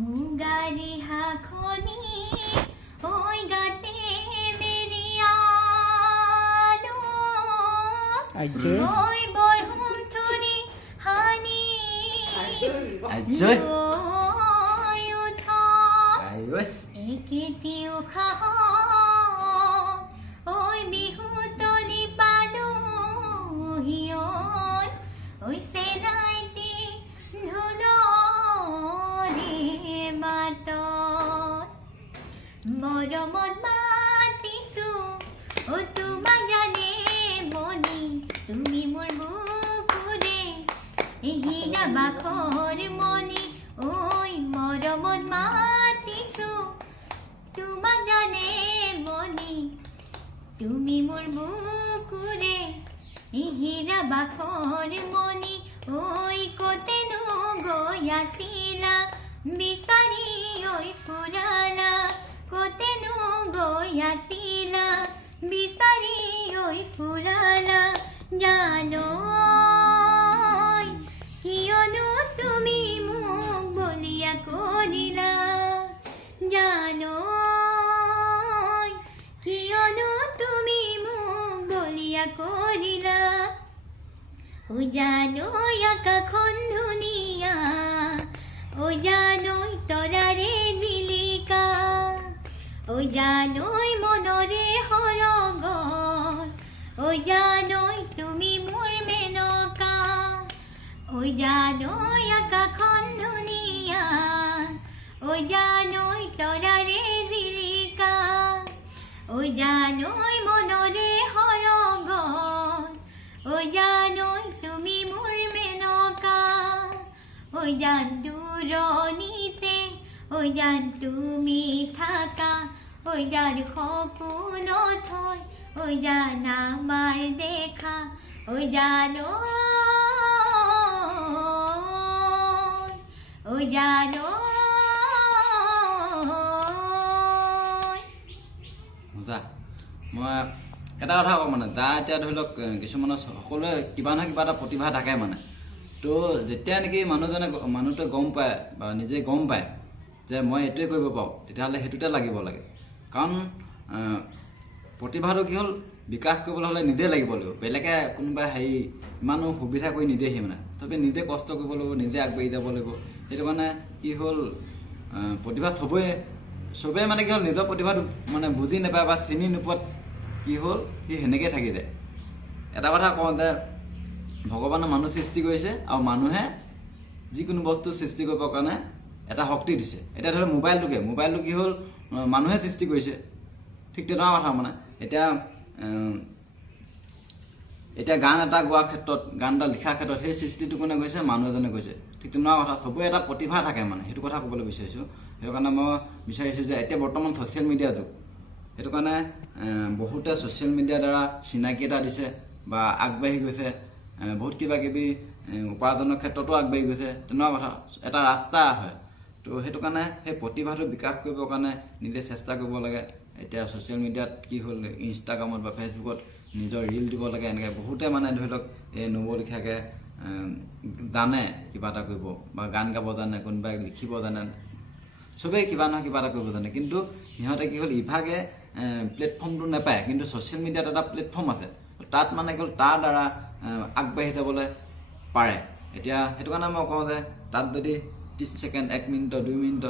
মুগারি হাখনি ওই গাতে বেরিয়ালো ওই বরহুম চুরি হানি ওই উঠো একেতিও খাহ ওই বিহু তলি পালো হিয়ন ওই সেনাইটি ঢোলরে মাতত মৰমত মাতিছো ও তোমাক জানে মনি তুমি মোৰ বুকুৰে হীৰা বাখৰ মনি ঐ মৰমত মাতিছো তোমাক জানে মনি তুমি মোৰ বুকুৰে হীৰা বাখৰ মনি ঐ কতেনো গৈ আছিলা বিচাৰি ঐ ফুৰালা কতেনো গৈ আছিলা বিচাৰি ঐ ফুৰালা জানো কিয়নো তুমি মোক বলিয়া কৰিলা জানো কিয়নো তুমি মোক বলিয়া কৰিলা ও জানো আকাশখন ধুনীয়া ও জানৈ তৰাৰে জিলিকা ও জানৈ মনৰে সৰগৰ ও জানৈ তুমি মোৰ মেনকা ও জানৈ আকাশখন ধুনীয়া ও জানৈ তৰাৰে জিলিকা ও জানৈ মনৰে সৰগৰ ও জানৈ তুমি মোৰ মেনকা ও জান দূৰণিতে ও জান তুমি থাকা ও জান সপোনত হয় ও জান আমাৰ দেখা ও জান ও জান মজা মই এটা কথা কওঁ মানে দা এতিয়া ধৰি লওক কিছুমানৰ সকলোৱে কিবা নহয় কিবা এটা প্ৰতিভা থাকে মানে তো যেতিয়া নেকি মানুহটোৱে গম পায় বা নিজে গম পায় যে মই এইটোৱে কৰিব পাৰোঁ তেতিয়াহ'লে সেইটোতে লাগিব লাগে কাৰণ প্ৰতিভাটো কি হ'ল বিকাশ কৰিবলৈ হ'লে নিজে লাগিব লাগিব বেলেগে কোনোবাই ইমানো সুবিধা কৰি নিদিয়েহি মানে চবেই নিজে কষ্ট কৰিব লাগিব নিজে আগবাঢ়ি যাব লাগিব সেইটো কাৰণে কি হ'ল প্ৰতিভা চবেই মানে কি হ'ল নিজৰ প্ৰতিভাটো মানে বুজি নাপায় বা চিনি নোপোৱাত কি হ'ল সি সেনেকৈ থাকি যায় এটা কথা কওঁ যে ভগৱানে মানুহ সৃষ্টি কৰিছে আৰু মানুহে যিকোনো বস্তু সৃষ্টি কৰিবৰ কাৰণে এটা শক্তি দিছে এতিয়া ধৰক মোবাইলটো কি হ'ল মানুহে সৃষ্টি কৰিছে ঠিক তেনেকুৱা কথা মানে এতিয়া গান এটা গোৱাৰ ক্ষেত্ৰত গান এটা লিখাৰ ক্ষেত্ৰত সেই সৃষ্টিটো কোনে কৰিছে মানুহ এজনে কৰিছে ঠিক তেনেকুৱা কথা চবৰে এটা প্ৰতিভা থাকে মানে সেইটো কথা ক'বলৈ বিচাৰিছোঁ সেইটো কাৰণে মই বিচাৰিছোঁ যে এতিয়া বৰ্তমান ছ'চিয়েল মিডিয়া যুগ সেইটো কাৰণে বহুতে ছ'চিয়েল মিডিয়াৰ দ্বাৰা চিনাকি এটা দিছে বা আগবাঢ়ি গৈছে বহুত কিবা কিবি উপাৰ্জনৰ ক্ষেত্ৰতো আগবাঢ়ি গৈছে তেনেকুৱা কথা এটা ৰাস্তা হয় তো সেইটো কাৰণে সেই প্ৰতিভাটো বিকাশ কৰিবৰ কাৰণে নিজে চেষ্টা কৰিব লাগে এতিয়া ছ'চিয়েল মিডিয়াত কি হ'ল ইনষ্টাগ্ৰামত বা ফেচবুকত নিজৰ ৰীল দিব লাগে এনেকৈ বহুতে মানে ধৰি লওক এই নবলখীয়াকৈ জানে কিবা এটা কৰিব বা গান গাব জানে কোনোবাই লিখিব জানে চবেই কিবা নহয় কিবা এটা কৰিব জানে কিন্তু সিহঁতে কি হ'ল ইভাগে প্লেটফৰ্মটো নাপায় কিন্তু ছ'চিয়েল মিডিয়াত এটা প্লেটফৰ্ম আছে তাত মানে কি হ'ল তাৰ দ্বাৰা আগবাঢ়ি যাবলৈ পাৰে এতিয়া সেইটো কাৰণে মই কওঁ যে তাত যদি 30 ছেকেণ্ড 1 মিনিট 2 মিনিট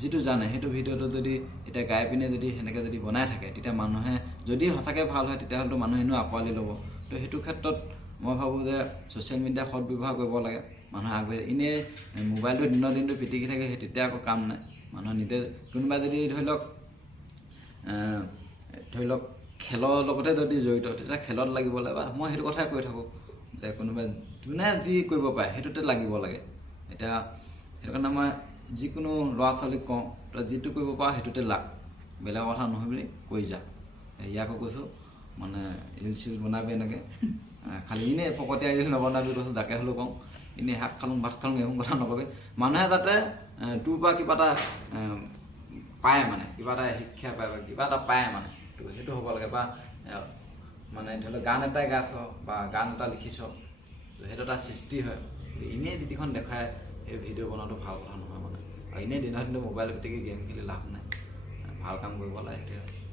যিটো জানে সেইটো ভিডিঅ'টো যদি এতিয়া গাই পিনে যদি সেনেকৈ যদি বনাই থাকে তেতিয়া মানুহে যদি সঁচাকৈ ভাল হয় তেতিয়াহ'লেতো মানুহে এনেও আঁকোৱালি ল'ব তো সেইটো ক্ষেত্ৰত মই ভাবোঁ যে ছ'চিয়েল মিডিয়া সদব্যৱহাৰ কৰিব লাগে মানুহে আগবাঢ়ি এনেই মোবাইলটো দিনটো পিটিকি থাকে সেই তেতিয়া আকৌ কাম নাই মানুহে নিজে কোনোবাই যদি ধৰি লওক খেলৰ লগতে যদি জড়িত তেতিয়া খেলত লাগিব লাগে বা মই সেইটো কথাই কৈ থাকোঁ যে কোনোবাই যোনে যি কৰিব পাৰে সেইটোতে লাগিব লাগে এতিয়া সেইটো কাৰণে মই যিকোনো ল'ৰা ছোৱালীক কওঁ তই যিটো কৰিব পাৰ সেইটোতে লাগ বেলেগ কথা নহয় বুলি কৈ যা ইয়াকো কৈছোঁ মানে ৰিল চিল বনাবি এনেকৈ খালি এনেই ফকতীয়া ৰিল নবনাবি কৈছোঁ যাকে হ'লেও কওঁ এনেই শাক খালোঁ ভাত খালোঁ এইবোৰ কথা নকবি মানুহে যাতে তোৰ পৰা কিবা এটা পায় মানে কিবা এটা শিক্ষা পায় বা কিবা এটা পায় মানে সেইটো হ'ব লাগে বা মানে ধৰি লওক গান এটাই গাইছ বা গান এটা লিখিছ তো সেইটো এটা সৃষ্টি হয় এনেই যিটিখন দেখাই এই ভিডিঅ' বনোৱাটো ভাল কথা নহয় মানে এনেই দিনৰ দিনটো মোবাইলৰ ভিতৰতে গেম খেলি লাভ নাই ভাল কাম কৰিব লাগে